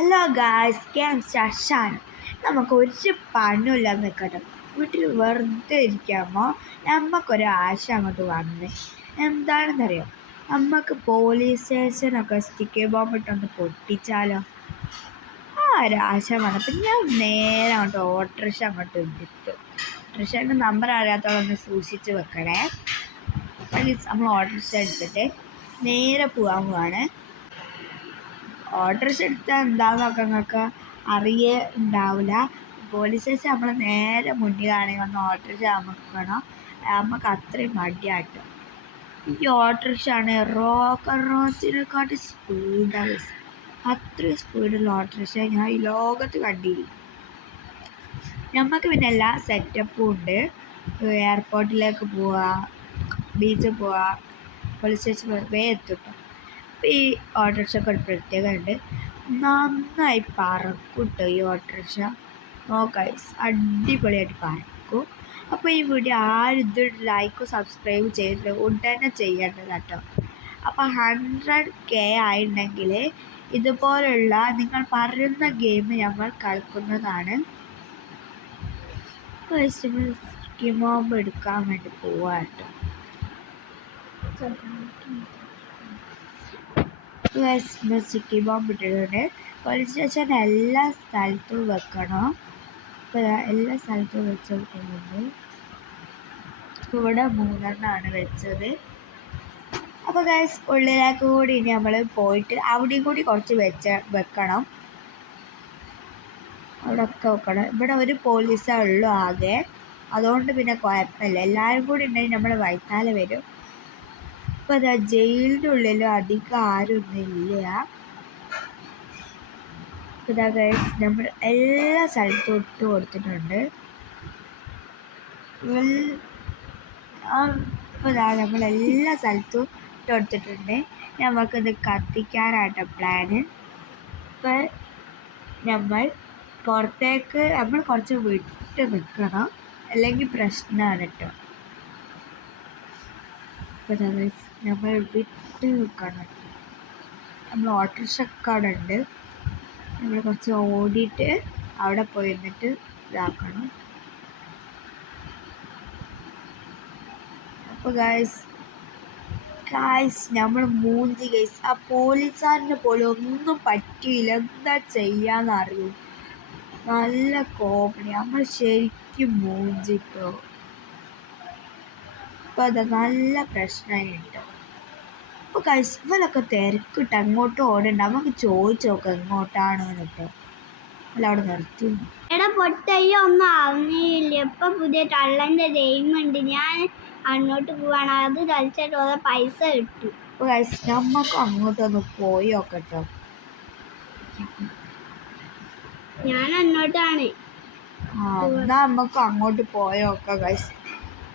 Hello guys, ശശാണ്. നമുക്ക് ഒരു പണിയില്ലാന്ന് നിൽക്കട്ടെ, വീട്ടിൽ വെറുതെ ഇരിക്കാമോ? നമുക്കൊരു ആശ അങ്ങോട്ട് വന്ന് എന്താണെന്നറിയോ, നമുക്ക് പോലീസ് സ്റ്റേഷനൊക്കെ സ്റ്റിക്കി ബോംബിട്ടൊന്ന് പൊട്ടിച്ചാലോ? ആ ഒരു ആശ വന്നപ്പോൾ ഞാൻ നേരെ അങ്ങോട്ട് ഓട്ടോറിക്ഷ അങ്ങോട്ട് എടുത്തു. ഓട്ടോറിക്ഷൻ്റെ നമ്പർ അറിയാത്തവരൊന്ന് സൂക്ഷിച്ച് വെക്കണേ. നമ്മൾ ഓട്ടോറിക്ഷ എടുത്തിട്ട് നേരെ പോകാൻ പോവാണ്. ഓട്ടോറിക്ഷ എടുത്താൽ എന്താണെന്നൊക്കെ നിങ്ങൾക്ക് ഉണ്ടാവില്ല. പോലീസ് സ്റ്റേഷൻ നമ്മൾ നേരെ മുന്നിലാണെങ്കിൽ ഒന്ന് ഓട്ടോറിക്ഷ അമക്കണം. നമുക്ക് അത്രയും മടിയാട്ടോ. ഈ ഓട്ടോറിക്ഷ ആണ് റോച്ചിനെക്കാട്ടി സ്പീഡാണ്. അത്രയും സ്പീഡുള്ള ഓട്ടോറിക്ഷ ഞാൻ ഈ ലോകത്ത് കണ്ടില്ല. നമുക്ക് പിന്നെ എല്ലാ സെറ്റപ്പും ഉണ്ട്. എയർപോർട്ടിലേക്ക് പോവുക, ബീച്ചിൽ പോവുക, പോലീസ് സ്റ്റേഷൻ വേഗം എത്തിട്ടോ. അപ്പോൾ ഈ ഓട്ടോറിക്ഷയ്ക്ക് ഒരു പ്രത്യേകത ഉണ്ട്, നന്നായി പറക്കൂട്ടോ ഈ ഓട്ടോറിക്ഷ. നോക്കാം, അടിപൊളിയായിട്ട് പറക്കും. അപ്പോൾ ഈ വീഡിയോ ആരും ഇത് ലൈക്കും സബ്സ്ക്രൈബ് ചെയ്തിട്ട് ഉടനെ ചെയ്യേണ്ടത് കേട്ടോ. അപ്പോൾ 100K ആയിട്ടുണ്ടെങ്കിൽ ഇതുപോലുള്ള നിങ്ങൾ പറയുന്ന ഗെയിം നമ്മൾ കളിക്കുന്നതാണ്. ബോംബ് എടുക്കാൻ വേണ്ടി പോവാം കേട്ടോ. സ്റ്റിക്കി ബോംബ് ഇട്ടിട്ടുണ്ട്. പോലീസ് സ്റ്റേഷൻ എല്ലാ സ്ഥലത്തും വെക്കണം. ഇപ്പോൾ എല്ലാ സ്ഥലത്തും വെച്ച് കൊടുക്കുന്നുണ്ട്. ഇവിടെ 3 വെച്ചത്. അപ്പോൾ ഗൈസ്, ഉള്ളിലേക്ക് കൂടി ഇനി നമ്മൾ പോയിട്ട് അവിടെയും കൂടി കുറച്ച് വെക്കണം. അവിടെ ഒക്കെ വെക്കണം. ഇവിടെ ഒരു പോലീസേ ഉള്ളൂ ആകെ, അതുകൊണ്ട് പിന്നെ കുഴപ്പമില്ല. എല്ലാവരും കൂടി ഉണ്ടെങ്കിൽ നമ്മൾ വൈത്താലെ വരും. ഇപ്പോൾ അതാ ജയിലിൻ്റെ ഉള്ളിൽ അധികം ആരൊന്നുമില്ല. ഇതാ ഗൈസ്, നമ്മൾ എല്ലാ സ്ഥലത്തും ഇട്ട് കൊടുത്തിട്ടുണ്ട്. ഇപ്പോൾ ഇതാ നമ്മളെല്ലാ സ്ഥലത്തും ഇട്ട് കൊടുത്തിട്ടുണ്ട്. നമുക്കിത് കത്തിക്കാനായിട്ട് പ്ലാന്. ഇപ്പം നമ്മൾ പുറത്തേക്ക് കുറച്ച് വിട്ട് നിൽക്കണം, അല്ലെങ്കിൽ പ്രശ്നമാണ് കേട്ടോ. അപ്പോൾ നമ്മൾ വിട്ട് നിൽക്കണം. നമ്മൾ ഓട്ടോറിക്ഷ ഉണ്ട്, നമ്മൾ കുറച്ച് ഓടിയിട്ട് അവിടെ പോയി നിന്നിട്ട് ഇതാക്കണം. അപ്പോൾ ഗൈസ് നമ്മൾ മൂഞ്ചി ഗൈസ്. ആ പോലീസുകാരനെ പോലെ ഒന്നും പറ്റിയില്ല. എന്താ ചെയ്യാന്നറിയൂ, നല്ല കോമഡി. നമ്മൾ ശരിക്കും മൂഞ്ചിട്ടോ. അപ്പോൾ അത് നല്ല പ്രശ്നമായി കേട്ടോ. അപ്പോൾ ഗൈസ്, ഇവരൊക്കെ തിരക്കിട്ട് അങ്ങോട്ടും ഓടണ്ട. നമുക്ക് ചോദിച്ചു നോക്കാം എങ്ങോട്ടാണെന്ന് കേട്ടോ. അല്ല, അവിടെ നിർത്തി. എടാ പൊട്ടയ്യോ, ഒന്നും അറിഞ്ഞില്ല. ഇപ്പം പുതിയ ടള്ളൻ്റെ ഗെയിം ഉണ്ട്, ഞാൻ അങ്ങോട്ട് പോവാണ്. അത് കളിച്ചിട്ട് ഓരോ പൈസ കിട്ടും. അപ്പോൾ ഗൈസ്, നമുക്ക് അങ്ങോട്ടൊന്ന് പോയി നോക്കട്ടോ. ഞാൻ അങ്ങോട്ടാണ്. എന്നാ നമുക്ക് അങ്ങോട്ട് പോയി നോക്കാം ഗൈസ്.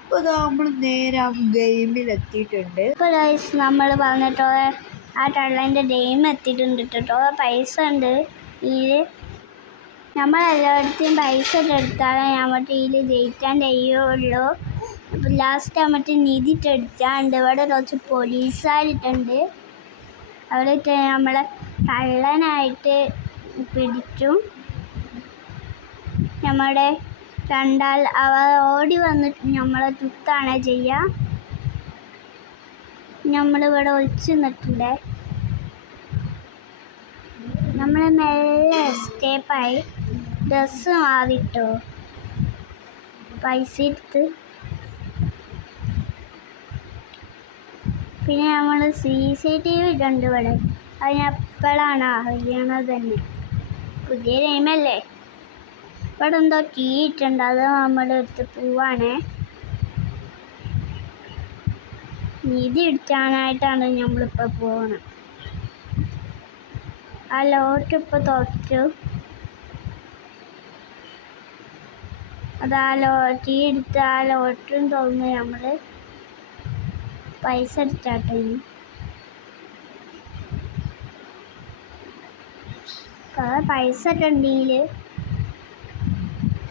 ഇപ്പോൾ നമ്മൾ നേരെ ആ ഗെയിമിൽ എത്തിയിട്ടുണ്ട്. ഇപ്പോൾ ഗൈസ്, നമ്മൾ പറഞ്ഞിട്ടോ ആ ടള്ളൻ്റെ ഗെയിം എത്തിയിട്ടുണ്ട് കേട്ടോ. പൈസ ഉണ്ട് ഇതിൽ. നമ്മളെല്ലായിടത്തും പൈസ എടുത്താലേ നമുക്ക് ഇതിൽ ജയിക്കാൻ കഴിയുള്ളൂ. അപ്പോൾ ലാസ്റ്റ് നമുക്ക് നിധി എടുത്താണ്ട് ഇവിടെ കുറച്ച് പോലീസുകാരിട്ടുണ്ട്. അവരൊക്കെ നമ്മളെ കള്ളനായിട്ട് പിടിക്കും. നമ്മുടെ കണ്ടാൽ അവർ ഓടി വന്നിട്ട് നമ്മളെ തുത്താണ് ചെയ്യുക. നമ്മളിവിടെ ഒളിച്ച് നിന്നിട്ടുണ്ട്. നമ്മൾ മെല്ലെ എസ്കേപ്പായി ഡ്രസ്സ് മാറിട്ടോ പൈസ എടുത്ത്. പിന്നെ നമ്മൾ CCTV ഇട്ടുണ്ട് ഇവിടെ. അത് ഞാൻ എപ്പോഴാണ് അറിയണത് തന്നെ. പുതിയ ഗെയിമല്ലേ. ഇവിടെ എന്തോ കീ ഇട്ടുണ്ട്, അത് നമ്മൾ എടുത്ത് പോവാണ്. നിധി എടുക്കാനായിട്ടാണ് നമ്മളിപ്പോൾ പോകണം. ആ ലോട്ട് ഇപ്പോൾ തുറച്ചു. അത് കീ എടുത്ത് ആ ലോട്ടും തുറന്ന് നമ്മൾ പൈസ എടുത്താട്ടോ. പൈസ ഉണ്ടെങ്കിൽ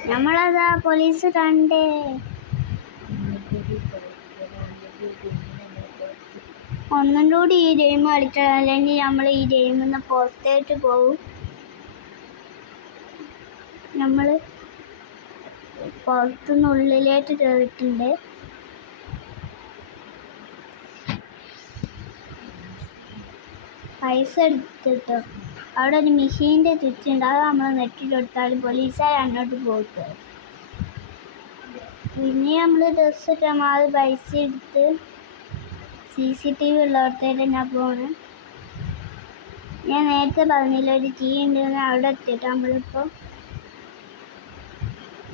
നമ്മളതാ പോലീസ് കണ്ടേ. ഒന്നും കൂടി ഈ ഗെയിം കളിക്കണം, അല്ലെങ്കിൽ നമ്മൾ ഈ ഗെയിമിൽ നിന്ന് പുറത്തേക്ക് പോകും. നമ്മൾ പുറത്തുനിന്ന് ഉള്ളിലേക്ക് കയറിയിട്ടുണ്ട്. പൈസ എടുത്തിട്ടോ അവിടെ ഒരു മെഷീൻ്റെ ചുറ്റുണ്ട്. അത് നമ്മൾ നെറ്റിലെടുത്താൽ പോലീസുകാർ അങ്ങോട്ട് പോയിട്ട്. പിന്നെ നമ്മൾ ഡ്രസ്സ് ഇട്ടാൽ അത് പൈസ എടുത്ത് CCTV ഉള്ളിടത്തേക്ക് ഞാൻ പോണ്. ഞാൻ നേരത്തെ പറഞ്ഞില്ല ഒരു ടീ ഉണ്ടെന്ന്. അവിടെ എത്തിയിട്ട് നമ്മളിപ്പോൾ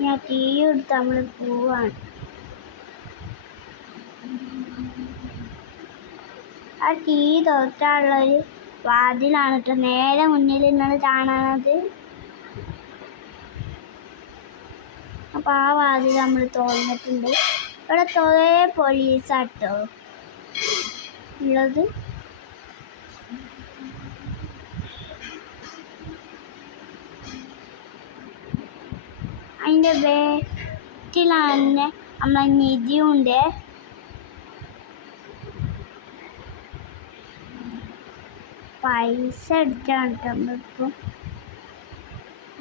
ഞാൻ ടീ എടുത്ത് നമ്മൾ പോവാണ്. ആ ടീ തുറക്കാനുള്ളൊരു വാതിലാണ് കേട്ടോ നേരെ മുന്നിൽ നിങ്ങൾ കാണണത്. അപ്പോൾ ആ വാതിൽ നമ്മൾ തുറന്നിട്ടുണ്ട്. ഇവിടെ കുറേ പോലീസാട്ടോ ഉള്ളത്. അതിൻ്റെ ബാക്കിലാണ് നമ്മളെ നിധിയുണ്ട്. പൈസ എടുക്കാണ് കേട്ടോ നമ്മളിപ്പോൾ.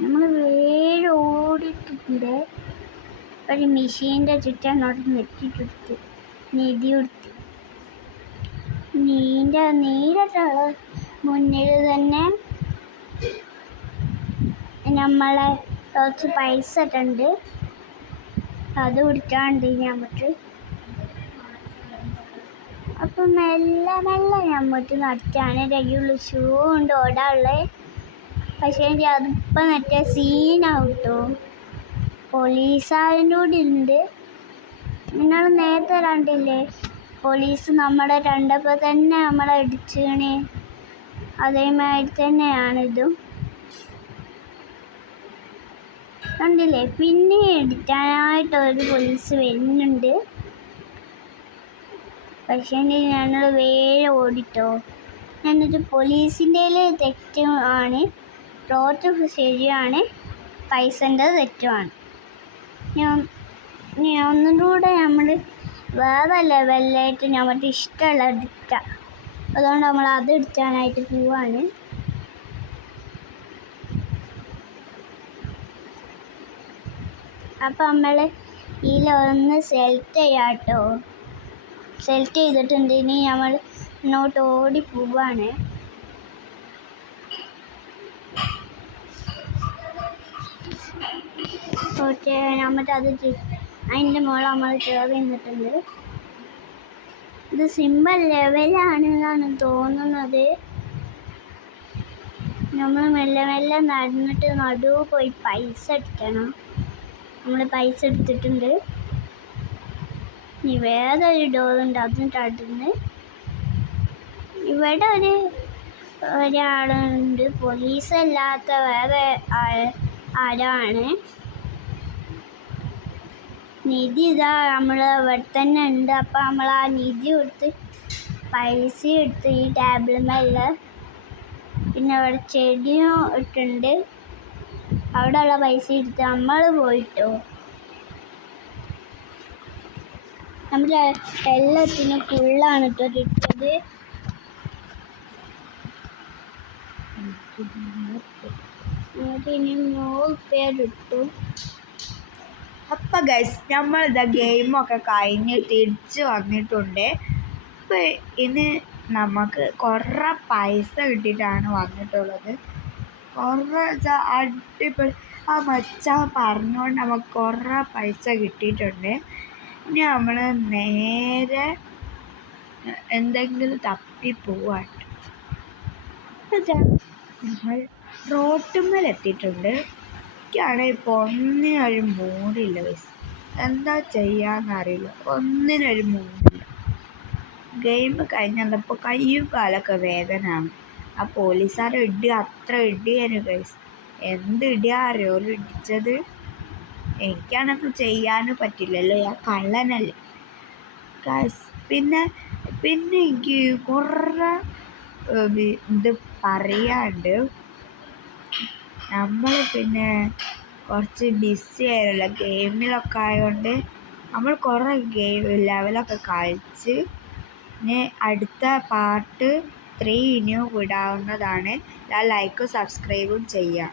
നമ്മൾ വേറെ ഓടിയിട്ടുണ്ട്. ഒരു മെഷീൻ്റെ ചുറ്റങ്ങോട്ട് നെറ്റിട്ടെടുത്ത് നിധി എടുത്ത് നീരട്ടുള്ള മുന്നിൽ തന്നെ നമ്മളെ കുറച്ച് പൈസ ഇട്ടുണ്ട്. അത് കുടിക്കാണ്ട് നമുക്ക്. അപ്പം മെല്ലെ നമ്മൾക്ക് നടക്കാണ്. കയ്യുള്ള ഷൂ ഉണ്ട് ഓടാനുള്ളത്. പക്ഷേ അതിപ്പോൾ മറ്റേ സീനാവും കേട്ടോ. പോലീസുകാരൻ്റെ കൂടെ ഉണ്ട്. നിങ്ങൾ നേരത്തെ കണ്ടില്ലേ പോലീസ് നമ്മളെ കണ്ടപ്പോൾ തന്നെ നമ്മളെ അടിച്ചണേ. അതേമാതിരി തന്നെയാണിതും കണ്ടില്ലേ. പിന്നെ എടുക്കാനായിട്ട് ഒരു പോലീസ് വരുന്നുണ്ട്. പക്ഷേ ഞങ്ങൾ വേറെ ഓടിട്ടോ. എന്നിട്ട് പോലീസിൻ്റെ തെറ്റുമാണ്, റോഡ് ശരിയാണ്, പൈസൻ്റെ തെറ്റുമാണ്. ഒന്നും കൂടെ നമ്മൾ വേറെ ലെവലിലായിട്ട് നമുക്ക് ഇഷ്ടമുള്ള എടുക്കാം. അതുകൊണ്ട് നമ്മൾ അത് എടുക്കാനായിട്ട് പോവാണ്. അപ്പം നമ്മൾ ഇതിലൊന്ന് സെലക്ട് ചെയ്യാം കേട്ടോ. സെലക്ട് ചെയ്തിട്ടുണ്ട്. ഇനി നമ്മൾ ഇങ്ങോട്ട് ഓടി പോവാണ്. ഓക്കെ നമ്മൾക്ക് അത് അതിൻ്റെ മുകളിൽ നമ്മൾ കയറി നിന്നിട്ടുണ്ട്. ഇത് സിമ്പിൾ ലെവലാണെന്നാണ് തോന്നുന്നത്. നമ്മൾ മെല്ലെ നടന്നിട്ട് നടുവ് പോയി പൈസ എടുക്കണം. നമ്മൾ പൈസ എടുത്തിട്ടുണ്ട്. ഇനി വേറൊരു ഡോറുണ്ട്, അതും തട്ടുന്നു. ഇവിടെ ഒരാളുണ്ട്, പോലീസല്ലാത്ത വേറെ ആരാണ്. നിധി ഇതാ നമ്മൾ ഇവിടെ തന്നെ ഉണ്ട്. അപ്പം നമ്മൾ ആ നിധി എടുത്ത് പൈസ എടുത്ത് ഈ ടേബിളിന്മേൽ. പിന്നെ അവിടെ ചെടിയും ഇട്ടുണ്ട്. അവിടെയുള്ള പൈസ എടുത്ത് നമ്മൾ പോയിട്ടോ. നമ്മൾ എല്ലാത്തിനും ഫുള്ളാണ് കേട്ടോ ഇട്ടത്. ഇനി 100 രൂപ ഇട്ടു. അപ്പം ഗൈസ് നമ്മളിതാ ഗെയിമൊക്കെ കഴിഞ്ഞ് തിരിച്ച് വന്നിട്ടുണ്ട്. അപ്പോൾ ഇനി നമുക്ക് കുറേ പൈസ കിട്ടിയിട്ടാണ് വന്നിട്ടുള്ളത്. കുറേ അടിപൊളി ആ മച്ചാൻ പറഞ്ഞുകൊണ്ട് നമുക്ക് കുറേ പൈസ കിട്ടിയിട്ടുണ്ട്. ഇനി നമ്മൾ നേരെ എന്തെങ്കിലും തപ്പി പോവാണ്. നമ്മൾ റോട്ടുമ്മലെത്തിയിട്ടുണ്ട്. എനിക്കാണെങ്കിൽ ഇപ്പോൾ ഒന്നിനൊരു മൂടില്ല ഗൈസ്. എന്താ ചെയ്യാന്നറിയില്ല, ഒന്നിനൊരു മൂടില്ല. ഗെയിം കഴിഞ്ഞപ്പോൾ കയ്യും കാലൊക്കെ വേദനയാണ്. ആ പോലീസുകാരെ ഇടുക അത്ര ഇടിയാണ് ഗൈസ്. എന്ത് ഇടുക അറിയോ ഇടിച്ചത്. എനിക്കാണെങ്കിൽ ചെയ്യാനും പറ്റില്ലല്ലോ, ഞാൻ കള്ളനല്ലേ ഗൈസ്. പിന്നെ എനിക്ക് കുറേ ഇത് പറയാണ്ട്. നമ്മൾ പിന്നെ കുറച്ച് ബിസി ആയിരുന്നല്ലോ ഗെയിമിലൊക്കെ ആയതുകൊണ്ട്. നമ്മൾ കുറേ ലെവലൊക്കെ കളിച്ച്. ഇനി അടുത്ത പാർട്ട് 3 ഇനിയും വിടാവുന്നതാണ്. ലൈക്കും സബ്സ്ക്രൈബും ചെയ്യാം.